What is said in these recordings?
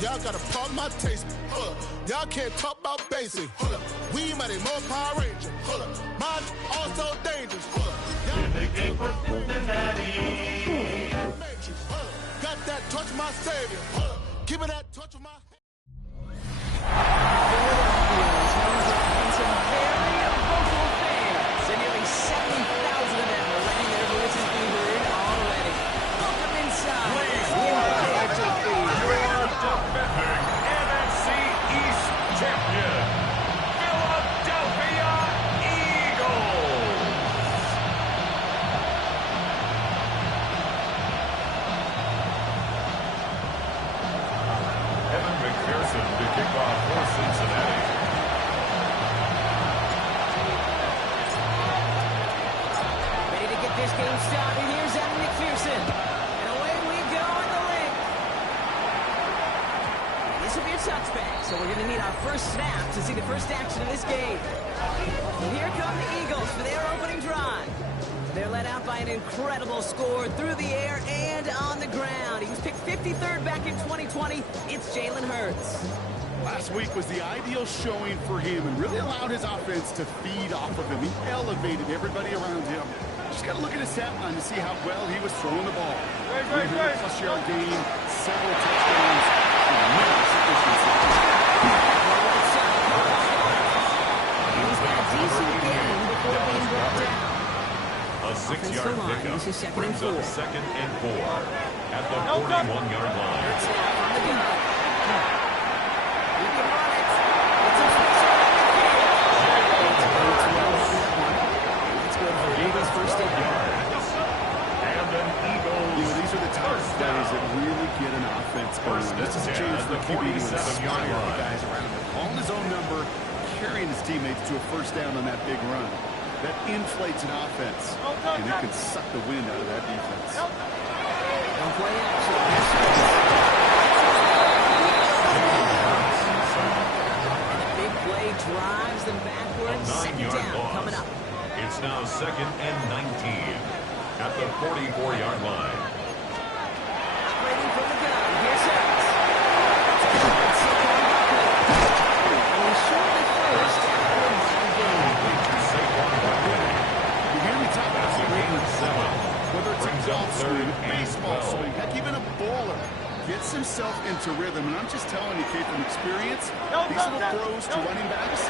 Y'all gotta pump my taste. Y'all can't talk about basic. We mighty more Power Ranger. Mine also dangerous. In the game for Cincinnati. Got that touch my savior. Give me that touch of my. Some very vocal fans, and nearly 70,000 of them are letting their voices be heard already. Welcome inside. Please welcome your defending NFC East champion, Philadelphia Eagles. Evan McPherson to kick off for Cincinnati. Ready to get this game started. Here's Evan McPherson. And away we go in the link. This will be a touchback, so we're going to need our first snap to see the first action of this game. And here come the Eagles for their opening drive. They're led out by an incredible score through the air and on the ground. He was picked 53rd back in 2020. It's Jalen Hurts. Last week was the ideal showing for him and really allowed his offense to feed off of him. He elevated everybody around him. Just got to look at his stat line to see how well he was throwing the ball. 300+ yard gain, several touchdowns, and numerous efficiency. He's got a decent game before being brought down. A 6-yard pickup brings up 2nd and 4 at the 41-yard line. These are the type of plays that really get an offense going. This is a chance for the QB to inspire the guys around him. Calling his own number, carrying his teammates to a first down on that big run. That inflates an offense, and it can suck the wind out of that defense. Don't play action. And a big play drives them backwards. 2nd down coming up. It's now 2nd and 19 at the 44-yard line. Operating from the gun. Here's Hurts. And he's shortly first out of the game. You hear me talk about whether it's a golf swing, baseball swing, heck, even a bowler gets himself into rhythm. And I'm just telling you, Kate, from experience, these little throws to running backs,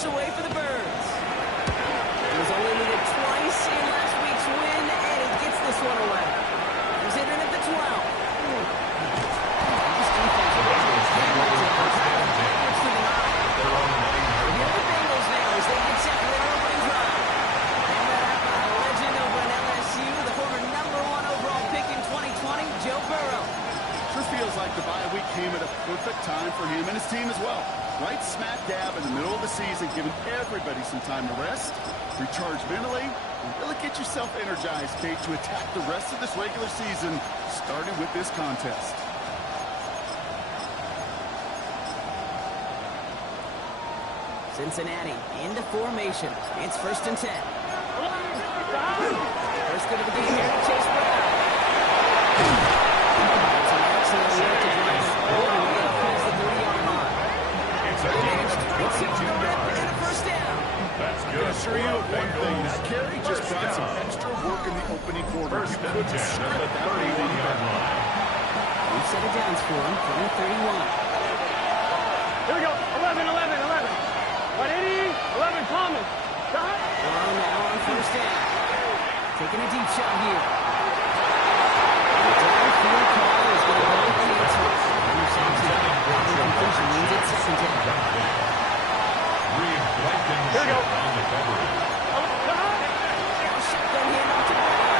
away for the Birds. He was only limited twice in last week's win, and he gets this one away. He's in at the 12. Here are the Bengals now as they get set for their opening drive. And led out by a legend over in LSU, the former #1 overall pick in 2020, Joe Burrow. Sure feels like the bye week came at a perfect time for him and his team as well. Right smack dab in the middle of the season, giving everybody some time to rest, recharge mentally, and really get yourself energized, Kate, to attack the rest of this regular season, starting with this contest. Cincinnati into formation. It's 1st and 10. First good of the game here, Chase Brown. It's an excellent work to drive the ball and get past the 30-yard line. It's a gain of 22 yards. And a first down. That's good. I can assure you of one thing, that carry just brought some extra work in the opening quarter. First and 10 at the 31-yard line. We've set it down for him from the 31. Here we go. 11, 11, 11. 180, 11, Thomas. Burrow now on first down. Taking a deep shot here. The downfield call is going to go cancel. Completion means it's 2nd down. Reed Blankenship on the coverage. Shotgun handoff to Burrow.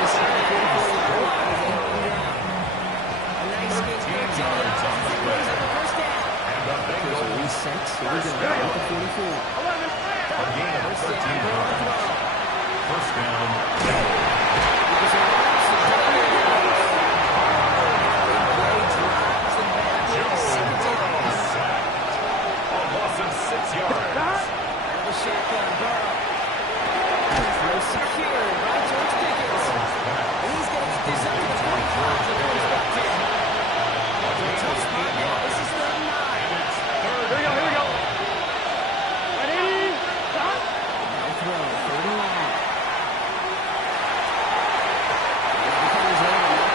Inside the 44-yard line as they hold him down. A nice game here to the offense. It goes up the first down. And the Bengals Reset. Here we go. At the 44. a gain of 13 yards. First down. shotgun. Burrow. Throw secured by George Pickens. He's going to get this up to the 45. The goal is back in. Tough spot now. This is 3rd and 9. Here we go. 180. Stop. No throw. 3rd and long.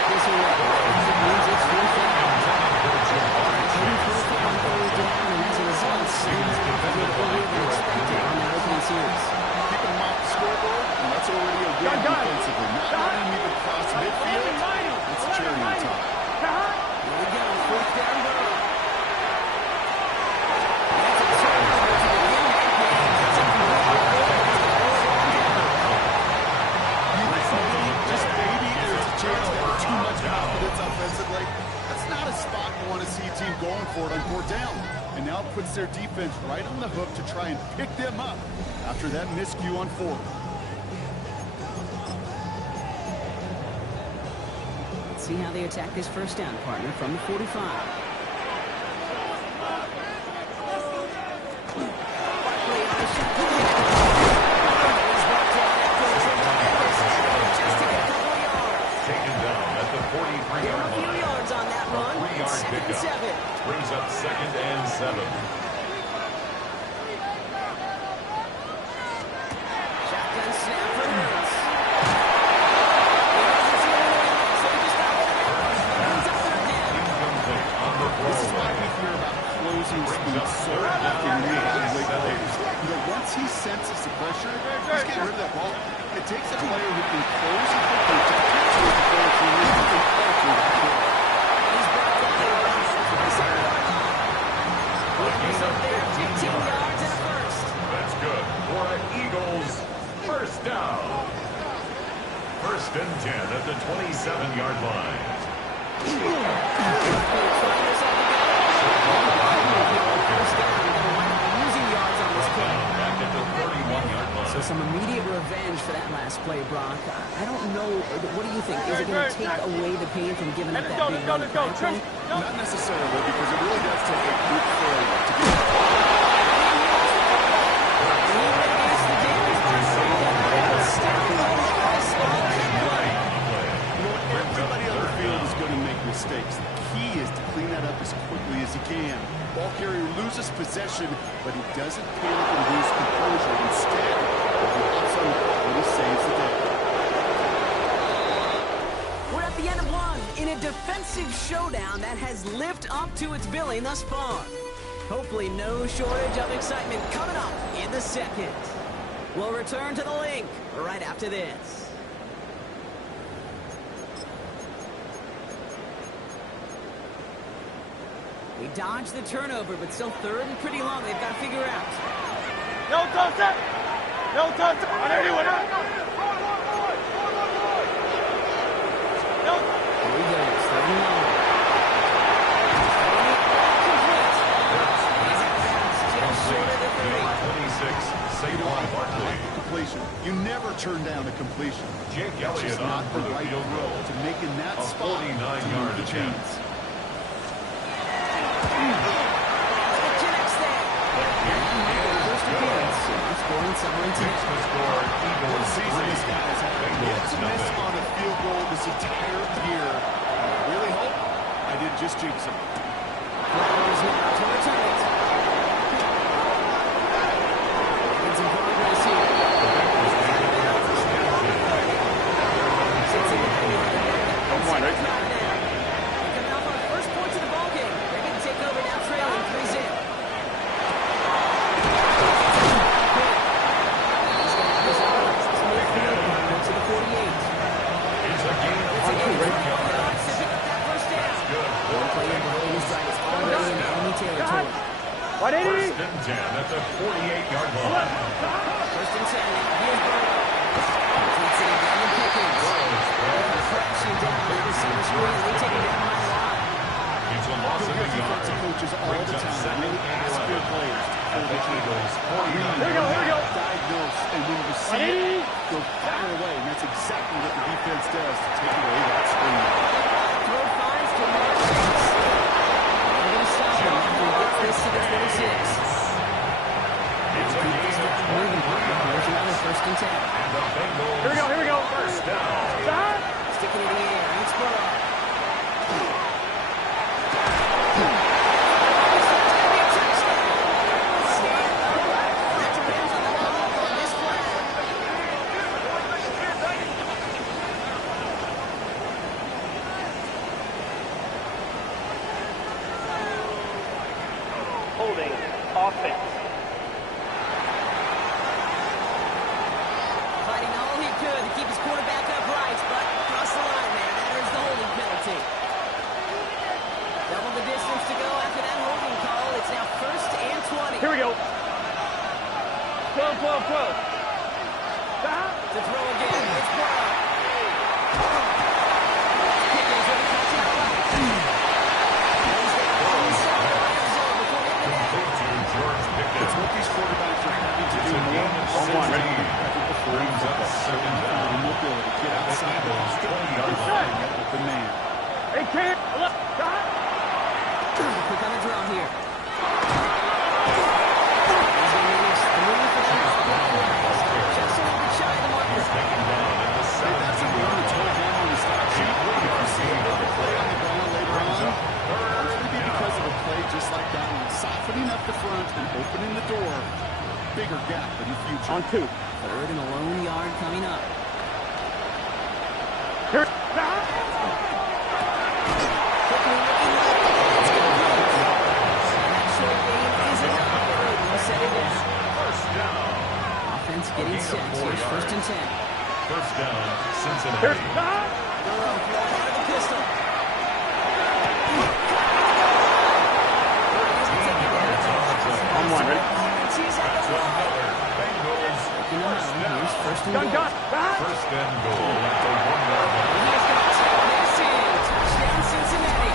This means it's 4th down. Heading for it on 3rd down, and as a result, Saints did what we were expected on that opening series. Keep them off the scoreboard, and that's already a win defensively. Not letting him even cross midfield. It's a cherry on top. Here we go, 4th down, Burrow. Just maybe there's a chance to have too much confidence offensively. That's not a spot you want to see a team going for it on 4th down. And now it puts their defense right on the hook to try and pick them up after that miscue on 4th. Let's see how they attack this 1st down, partner, from the 45. Taken down at the 43-yard line. A few yards on that run. 3-yard 2nd and pickup. 7. Brings up 2nd and 7. Shotgun snap for Hurts. Incomplete on the This is why throw. we hear about closing speed so often in the late players. You know, once he senses the pressure, he's getting rid of that ball. It takes a player who can close and quickly to catch the ball from you and alter that play. He's brought down the 27-yard line. Eagles up there, 15 yards and a first. That's good for an Eagles 1st down. 1st and 10 at the 27-yard line. Losing yards on this play. Back at the 31-yard line. So some immediate revenge for that last play, Brock. I don't know. What do you think? Is it going to take away the pain from giving up that big run? Not necessarily, because it really does take a group failure to get everybody on the field is going to make mistakes. The key is to clean that up as quickly as he can. Ball carrier loses possession, but he doesn't panic and lose composure. Instead, he hops on when he saves the day. We're at the end of one in a defensive showdown that has lived up to its billing thus far. Hopefully no shortage of excitement coming up in the 2nd. We'll return to the link right after this. They dodged the turnover, but still 3rd and pretty long. They've got to figure out. No touch. No touch. On anyone. No. Here he goes, 3rd and long. Just short of the 30. 26, Saquon Barkley. Completion. You never turn down a completion. Jake It's Elliott just on not for the the right field throw goal. to making that A spot 49-yard to move the attempt. chains. Scoring somewhere in Makes the score Eagles Season 3. this guy has had Bengals to miss nothing. on a field goal this entire year. I really hope I didn't just jinx him. Flowers now to return it. Making some progress here. One, right? Coming off our first points of the ballgame. They're going to take over now, trailing 3-0. To the 48. It's a gain of 2. Yards to pick up that first down. Good. One play in behind his right is already in enemy territory. 180. 1st and 10 at the 48-yard line. 1st and 10. Here's Burrow. Completes it again to Pickens. Crashing down the receiver screen. They take it down by the line. It's a loss of a yard. Defensive coaches all Brings the up time 2nd really and ask their 11. players to At the Eagles 49. Here we go. diagnose, and when you see it, go fire away, and that's exactly what the defense does to take away that screen. Throw finds to Mark Chase. They're going to stop him after he gets this to the 26. It's a gain of holding offense. Fighting all he could to keep his quarterback upright, but across the line there, that earns the holding penalty. Double the distance to go after that holding call. It's now 1st and 20. Here we go. 12, 12, 12. To throw again, it's Brown. Kickers with a touchdown right. It's what these quarterbacks are having to do more. Brings up a second down. Mobility, get outside the 20-yard line. The man. They can't. Quick on the draw here. Just a little bit shy of the marker. That's what we would have told him on the start sheet. If you see another play on the ground later on, it's going to be because of a play just like that one. Softening up the front and opening the door. Bigger gap in the future. On 2. 3rd and a lone yard coming up. Here. Quickly looking up. It's complete. That short gain is enough. We'll set it down. First down. Offense getting set. Here's 1st and 10. First down, Cincinnati. Here. Burrow pulling out of the pistol. On 1, ready? He's at the line. Bengals. Looking around. Here's 1st and Gun, goal. gun. First and goal at the 1-yard line. He's going to take this in. Touchdown, Cincinnati.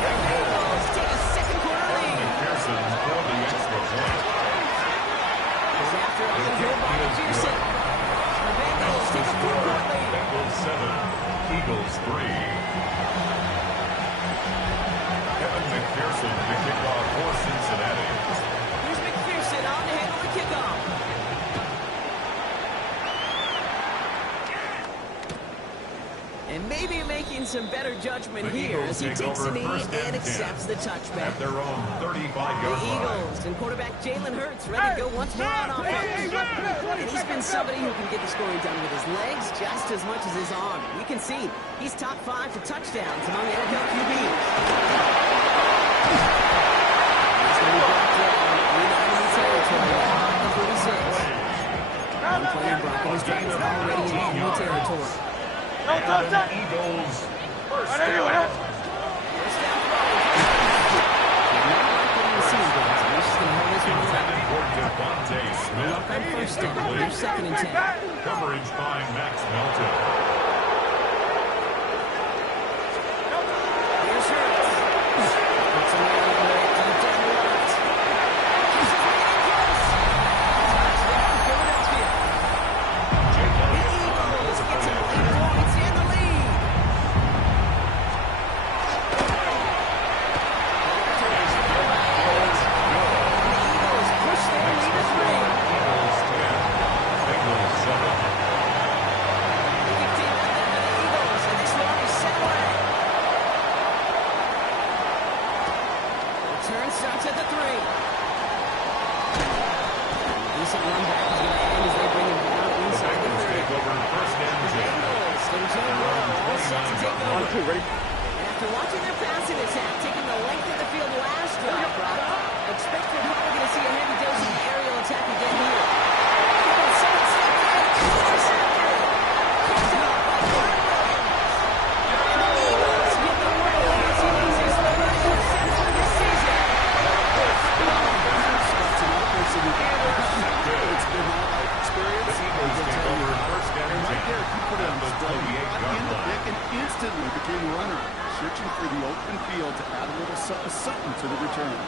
Bengals take a second-quarter lead. McPherson for the extra point. Goes after it on here by McPherson. The Bengals take a 4-point lead. Bengals 7, Eagles 3. Kevin McPherson to kick off for Cincinnati. Here's McPherson on to handle the kickoff. And maybe making some better judgment The here Eagles as he take takes over the knee first and and 10 accepts the touchback. At their own The 35-yard line. Eagles and quarterback Jalen Hurts ready to go once more on offense. And he's been somebody who can get the scoring done with his legs just as much as his arm. We can see he's top 5 for touchdowns among NFL QBs. He's going to be brought down in enemy territory at the 46. One player Broncos drive is already in enemy territory. Eagles first down. First down throw. Not like what we've seen, guys. We're just going to hold this one alive. Intended for Devontae Smith. Up on first down. Here's 2nd and 10. Coverage by Max Melton. Here's Hurts. Puts him right deep down the right. Keeps it really close. Touchdown, Philadelphia. The Eagles get some late points in the lead. The Eagles push their lead to 3. Eagles 10, Bengals 7. They continue with them to the Eagles, and this one is sent away. Return starts at the 3. Decent run back is going to end as they bring him down The inside the Bengals 30. take over first and 10. Bengals, their Joe Burrow all set to take On over. 2, ready? After watching their passing attack, taking the length of the field last drive, Brock, expect we're probably going to see a heavy dose of the aerial attack again here. Someone step right. Picked up by Brian Williams. And the Eagles get the win as he needs his third interception of the season. It's been a life experience. The Eagles take over first and Right 10. there, he put it on At the display. He got 28-yard in the line. pick and instantly became a runner, searching for the open field to add a little something to the return.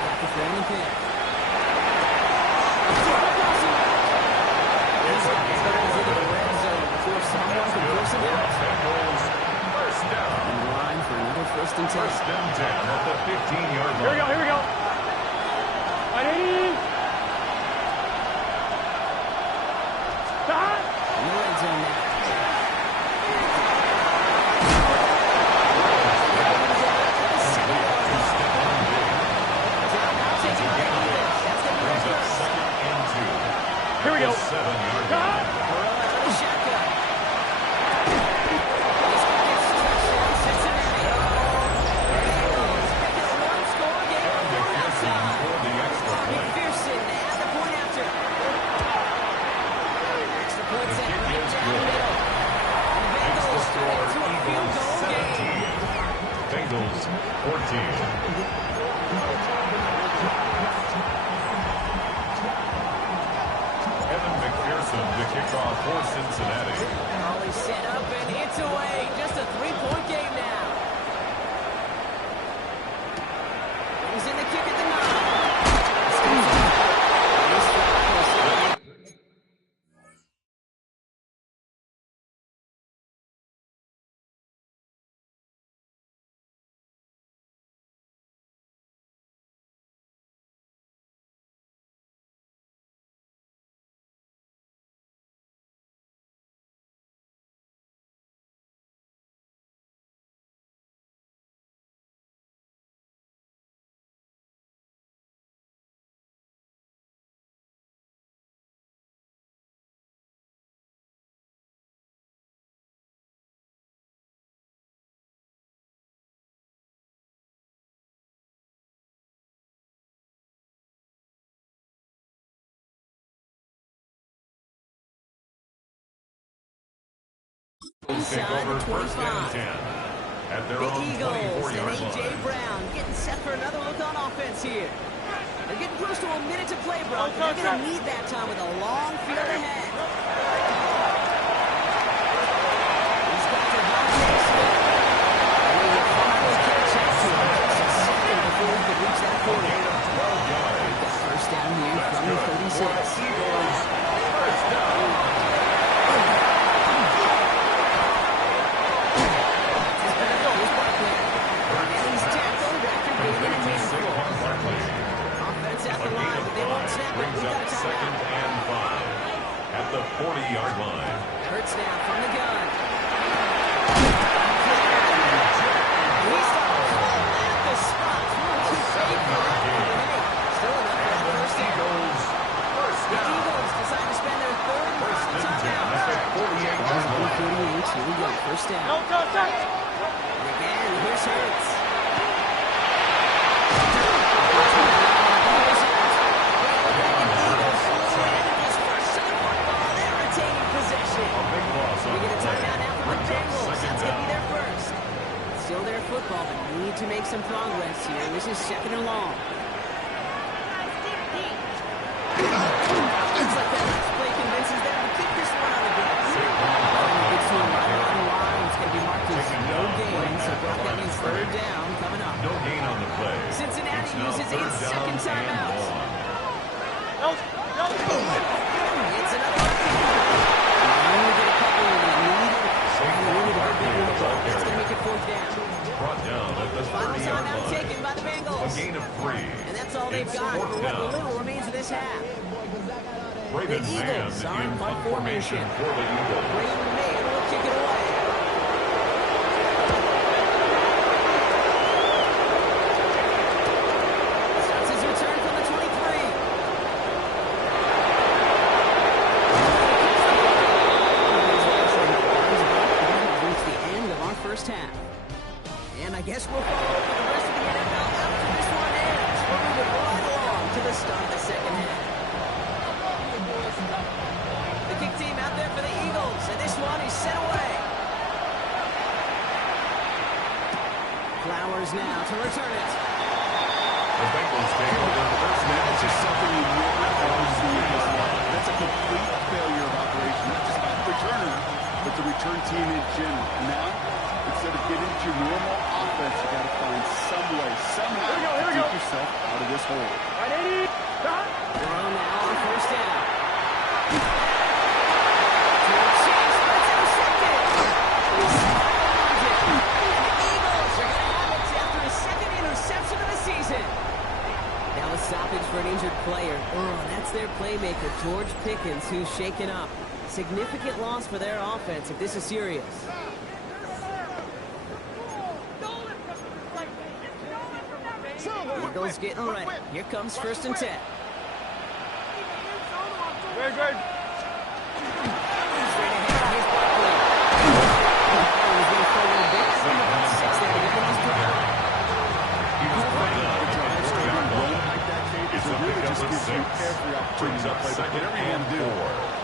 after throwing the pick. First down. In line for another first and 10. First and 10 at the 15-yard line. Here we go. 180. Stop. In the red zone now. Brings up second and 2. Here we go. 7-yard Stop. line. Bengals 14. Evan McPherson to kick off for Cincinnati. Always set up and it's away. Just a 3-point game now. Brings in the kick at the 9. Take over first and 10 at their own 24-yard line. A.J. Brown getting set for another look on offense here. They're getting close to a minute to play, Brock. They're going to need that time with a long field ahead. He's got to before he could reach that 40. First down here from the 36. First down. Offense at the line, but they won't snap it. Brings up second and 5 at the 40-yard line. Hurts now from the gun. At the spot. Still enough for the first down. The Eagles decide to spend their third and final timeout. Here we go, first down. And again, here's Hurts. Still their football, but need to make some progress here. This is second and long. Looks like that last play convinces them to keep this one on the gas. It's going to be marked as no gain, so that means third down coming up. No gain on the play. Cincinnati uses its second timeout. It's another one. Only get a couple of needed. It's going to make it fourth down. Brought down at the 30-yard line. Taken by the Bengals. A gain of 3. And that's all they've got for what little remains of this half. Raven Man in punt formation for the Eagles. Raven Man will kick it away. Starts his return from the 23. Reach the end of our first half. And I guess we'll follow up with the rest of the NFL after this one ends. We're moving right along to the start of the second half. The kick team out there for the Eagles, and this one is sent away. Flowers now to return it. The Bengals take over first down. That's just something you never see in this line. That's a complete failure of operation, not just by the returner, but the return team in general. Now, instead of getting to your normal offense, offense, you got to find some way, somehow, to keep yourself out of this hole. Throw now on first down. Now a stoppage for an injured player. Oh, that's their playmaker, George Pickens, who's shaken up. Significant loss for their offense if this is serious. Eagles getting ready. Here comes 1st and 10. Very good. Straight ahead, here's Barkley. He's going to throw a little bit. 6 there to get the last drive. It really just gives you every opportunity to play whatever you want to do.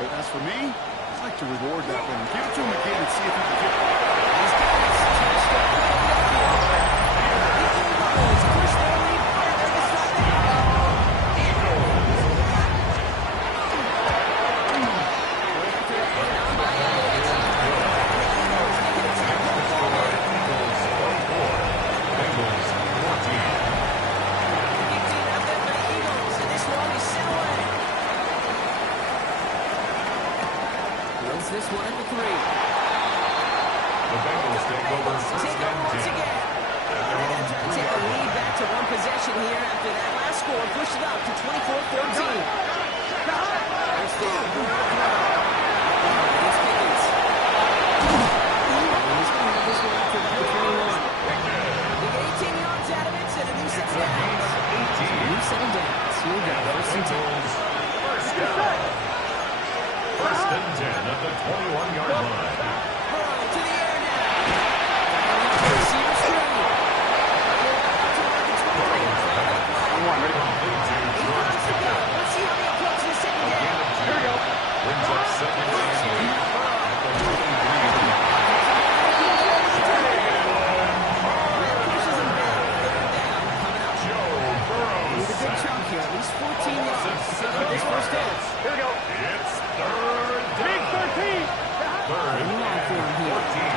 But as for me, I'd like to reward that one. Give it to him again and see if he can get it. This one at the 3. The Bengals take over first and 10. They're going to try to take the lead back to one possession here after that last score. Push it up to 24-13. First down. It's Pickens. He's going to have this one after about 21. They get 18 yards out of it and a new set of downs. New set of downs. Here we go. First and 10. First down. First and 10 at the 21-yard line. Burrow to the air now. Receiver screen. Let's see how they approach the second down. Here we go. Brings up second down. At the 23. Pushes him back. Third down coming up. Joe Burrow. He's a good chunk here. At least 14 yards. With this first down. Here we go. It's third down. Big 13. Third Long for him here. 14.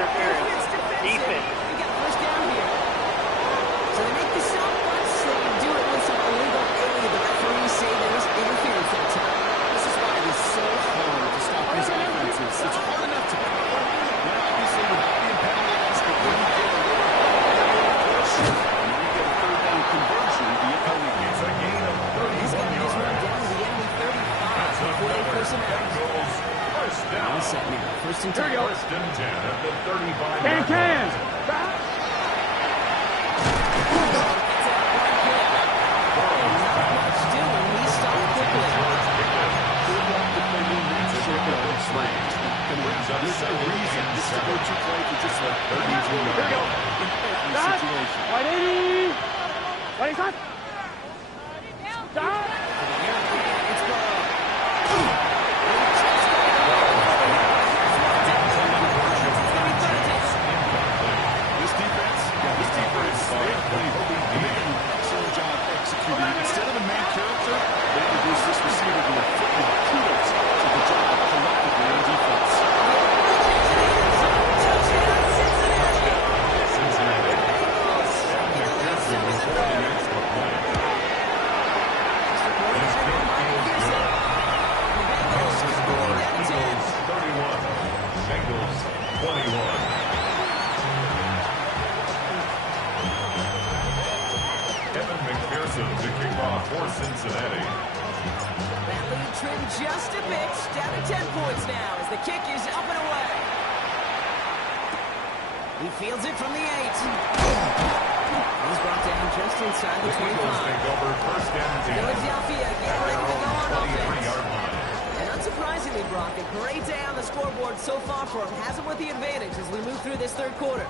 interference. Defense. We got a first down here. So they make the stop once. They do it with some illegal alien. The referees say there was interference that time. This is why it is so hard to stop these offenses. It's hard enough to cover. But obviously, without being penalized, but when you get a little push, and then you get a third down conversion, the opponent gets a gain of 31 yards. Run down to the enemy 35 before they force him out. First down. One set now. First and 10. First and 10 at the 35 Can. There's a reason this is a go-to play for just like 32 yards. Situation. 180. 180. Stop. This defense, they played an excellent job executing. Instead of the main character, they reduced this receiver to a football. Kudos to the job collectively on defense. To kick off for Cincinnati. That lead trimmed just a bit. Down to 10 points now as the kick is up and away. He fields it from the 8. He's brought down just inside the 25. First and 10. Philadelphia getting ready to go on offense. 23-yard line. And unsurprisingly, Brock, a great day on the scoreboard so far for him. Has him with the advantage as we move through this third quarter.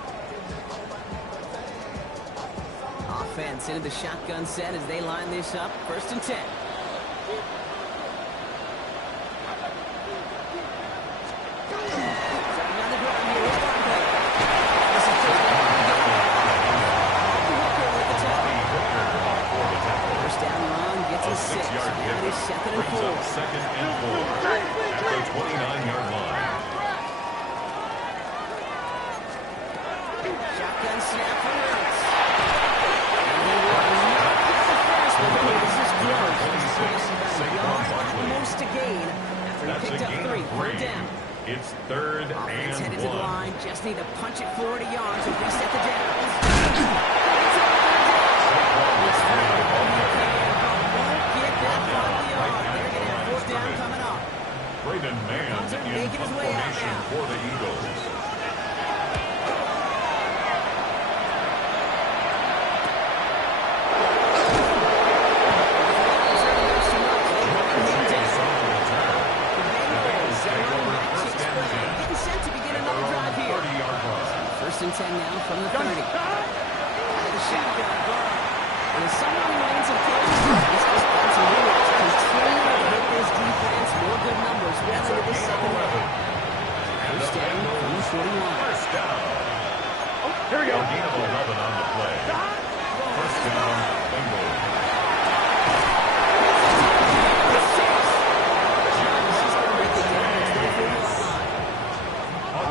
Offense into the shotgun set as they line this up. First and 10. First down run gets a 6. Now it is second and 4. Second and 4 at the 29-yard line. Shotgun snap for Hurts. Most to gain after he picked up 3. Third down. It's third Offense and headed to the 1. line. Just need to punch it 40 yards and reset the downs. Get that final yard. They're going to have fourth down coming up. Braden Mann in making his way out formation now. for the Eagles. First and 10 now from the 30. Out of the shotgun. And as someone who reigns of Kansas, this responsibility to continue to hit this defense more good numbers well into this second half. First down from the 41. First down. Here we go. Gain of 11 on the play. First down, Bengals.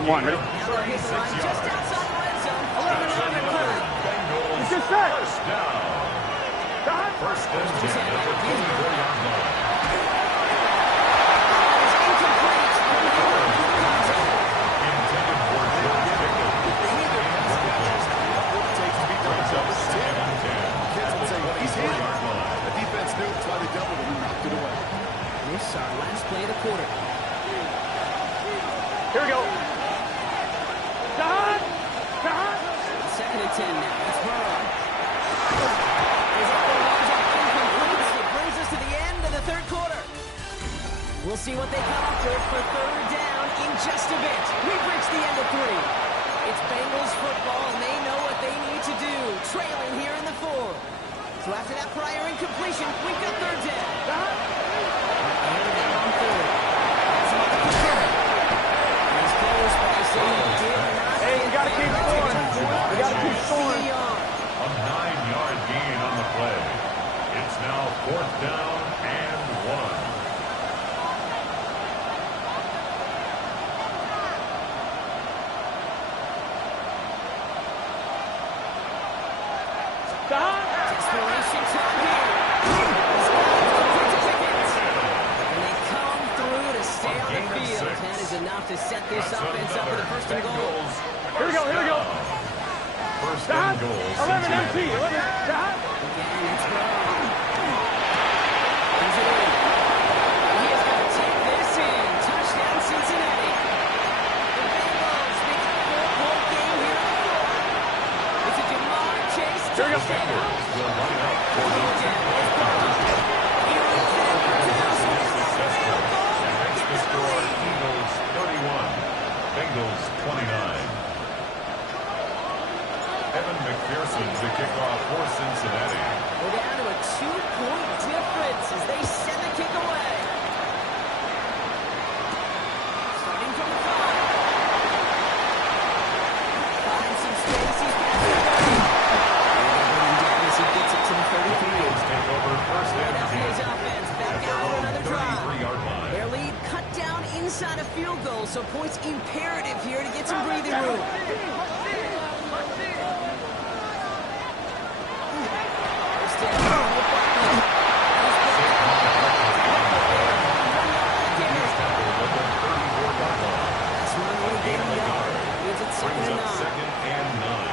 One. Ready? Just outside the red zone. 11 on the play. It's just set. First down. First and 10 at the 24-yard line. Intended for George Pickens. Brings up second and 10 at the 24-yard line. The defense knew that's why they doubled him and knocked it away. This is our last play of the quarter. Here we go. Second and 10 now. It's Burrow. Is up and runs up incomplete. It brings us to the end of the third quarter. We'll see what they come up with for third down in just a bit. We've reached the end of 3. It's Bengals football, and they know what they need to do, trailing here in the 4th. So after that prior incompletion, we've got third down. And down on 4. He's close, but I say he did not. Hey, you got to keep scoring. You got to keep scoring. A 9-yard gain on the play. It's now fourth down and 1. was enough to set this offense up with a first and goal. Here we go, here we go. First and goal. 11 MT, 11. Again, it's Brown. Brings it in. He is going to take this in. Touchdown, Cincinnati. The Bengals make it a 4-point game here. It's a Jamar Chase touchdown. Will line up for the He runs it in for two. successful. And makes the score Eagles 31, Bengals 29. Evan McPherson to kick off for Cincinnati. We're down to a 2-point difference as they send the kick away. Starting from the 5. Finds some space. He's passing it down as he gets it to the 33. Eagles take over first and 10. Philadelphia's offense back out for another drive. 33-yard line. Their lead cut down inside a field goal, so points imperative here to get some breathing room. Brings up second and 9.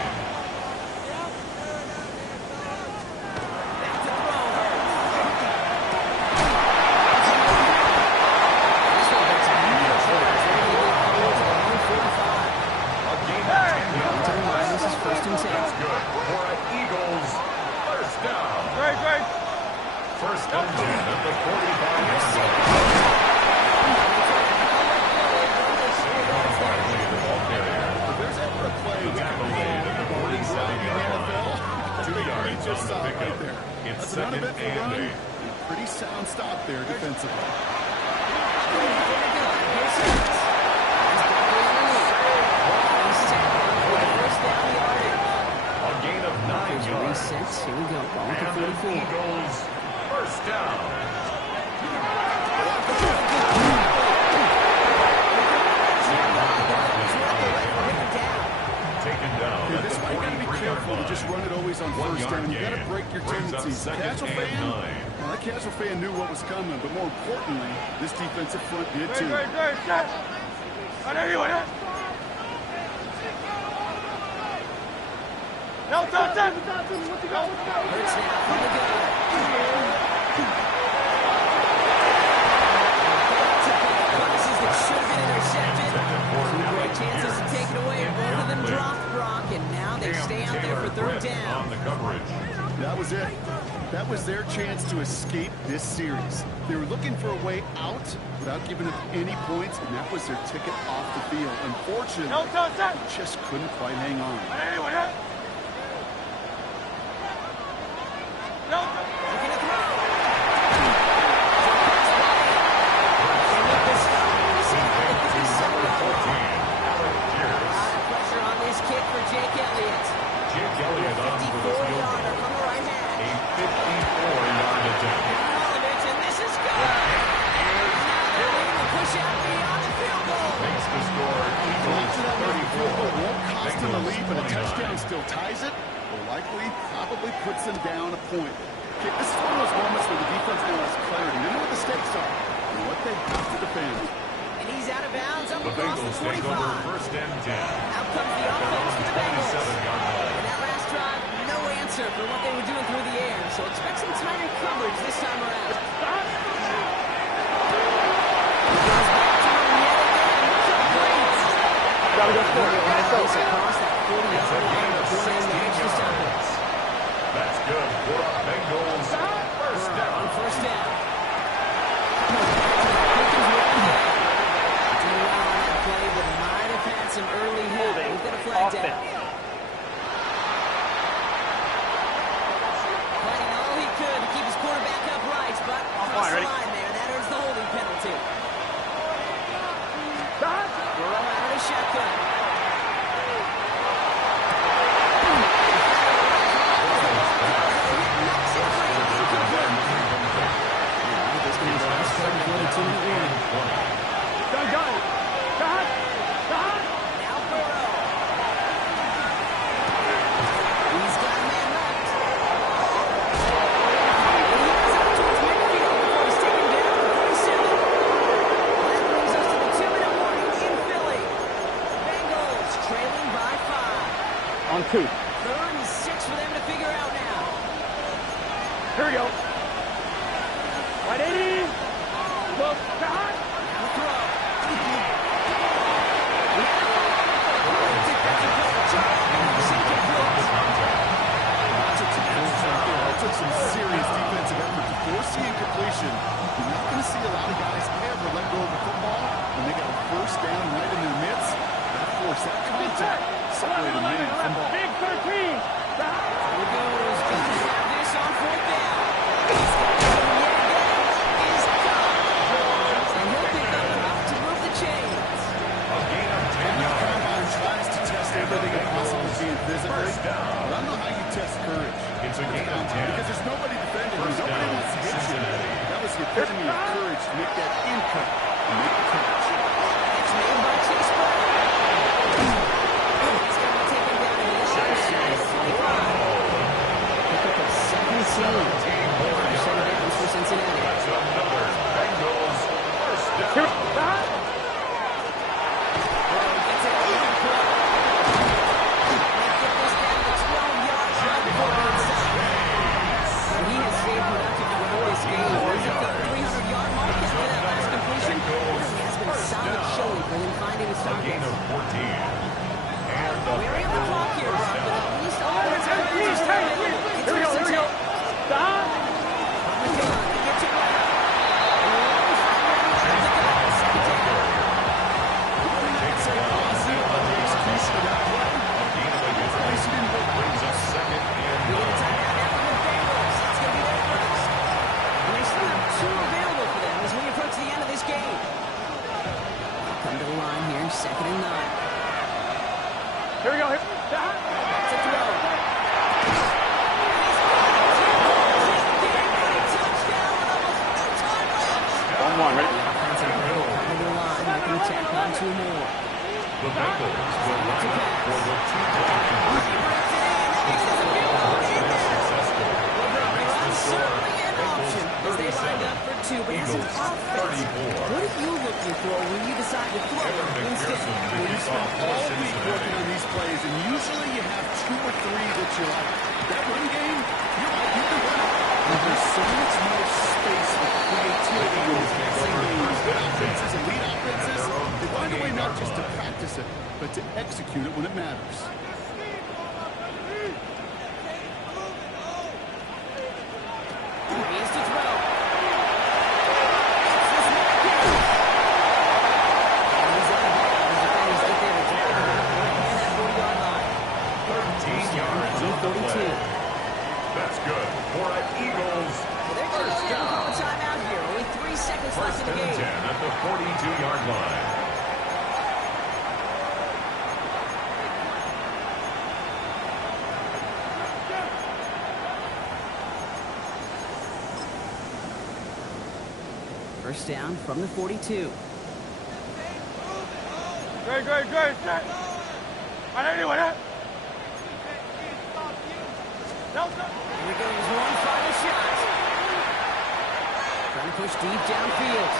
Back to throw. A gain of 10 yards. This is first and 10. That's good for an Eagles first down. Right. First and 10 at the 45-yard line. Finally, the ball carrier. There's ever a play The tackle made at the 47-yard line. 2 yards on the pickup. It's That's second another bit for and run. 8. Pretty sound stop there defensively. A gain of 9 yards. Resets. Here we go. Ball to And the 44. Eagles first down. Taken down Yeah, at this the one you gotta be 43-yard careful to line. just run it always on 1 first yard down. You gotta gain. break your Brings up tendencies. second Casual and fan, 9. well, that casual fan knew what was coming, but more importantly, this defensive front did too. Right. There you are. No, touch. Hurts now from the gun. Passes that should have been intercepted. Two great chances to take it away. Both of them dropped, Brock, and now they stay out there for third down. On the coverage. That was it. That was their chance to escape this series. They were looking for a way out without giving up any points, and that was their ticket off the field. Unfortunately, No, touch. they just couldn't quite hang on. No. Looking to throw. Pressure on this kick for Jake Elliott. Jake Elliott on for the field 54-yarder goal. from the right hand. A 54-yard attempt. And this is good. Now they're able to push out beyond the field goal. Makes the score Eagles It 34. won't cost them a Bengals lead, but a 29. touchdown still ties it. But likely, probably puts them down a point. Okay, this is one of those moments where the defense now has clarity. They know what the stakes are and what they have to defend. And he's out of bounds up The across the Bengals take 45. over first and 10. Out comes the offense for the Bengals. 27-yard line. And that last drive, no answer for what they were doing through the air. So expect some tighter coverage this time around. Gotta go for it. Across that 40-yard It's a gain line of before they 16 manage to stop it. yards. That's good for a Bengals first On down. first down. Pickens right here. Did well on that play, but might have had some early help. We've got a flag down. Fighting all he could to keep his quarterback upright, but across the line there, that earns the holding penalty. Burrow out of the shotgun. Now Burrow. He's got a man left. And he is up towards midfield before he's taken down at the 47. That brings us to the 2-minute warning On 2. 3rd and 6 for them to figure out now. Here we go. 180. Look, shot. Now throw. Took some serious defensive effort to force the incompletion. You're not going to see a lot of guys ever let go of the football when they got a first down right in their midst. That force, that contact, separated man from ball. Big 13. Here he goes. Going to have this on 4th down. He's got it yet again. Is gone. And he'll pick up enough to move the chains. A gain of 10 yards. Combine tries to test everything possible being physically. First down. But I don't know how you test courage. It's a gain of 10. Because there's nobody defending. First Nobody down, wants to hit you. Cincinnati. That was the epitome of courage to make that in cut and make the catch. It's made by Chase Brown. He's going to be taken down to the other side of 25. Pick up a 17. First set of downs for Cincinnati. That's another Bengals first down. Gets it on the play. Get this down to 12 yards right before the inside. And he has stayed productive throughout this game. He's at the 300-yard mark after that last completion. He has been solid showing for him finding his A gain targets. of 14. And the We're in the clock here, Rob, but at least all the Here times we are go, available. It's here we first and go. 10. Stop. On the gun, he gets it right. And the Rams are ready to the gun. Second down. takes it on the execution of that play. A gain of against Mason brings us second and We get a timeout now from the Bengals. That's going to be their first. And they still have 2 available for them as we approach the end of this game. Come to the line here, 2nd and 9. Here we go. Stop. It's a throw. On 1, ready? Come to the line, looking to tack on 2 more. the Bengals will line up for the two-point conversion. Successful. Makes the score Bengals 37, Eagles 34. What are you looking for when you decide to throw Aaron instead? McPherson You leads spend off all for week working on these plays, and usually you have 2 or 3 that you like. That run game, you can run it. But there's so much more space for creativity in these passing games. Offenses, elite offenses, they find a way not just to practice it, but to execute it when it matters. He is to throw. And he's on the ball. The defenders get there to drag him out near that 40-yard line. 13 yards on the play. That's good for an Eagles. They're going to call a timeout here. Only 3 seconds left First in the and game. 10 at the 42-yard line. First down from the 42. Great. Set. Anyway, Here goes one final shot. Trying to push deep downfield.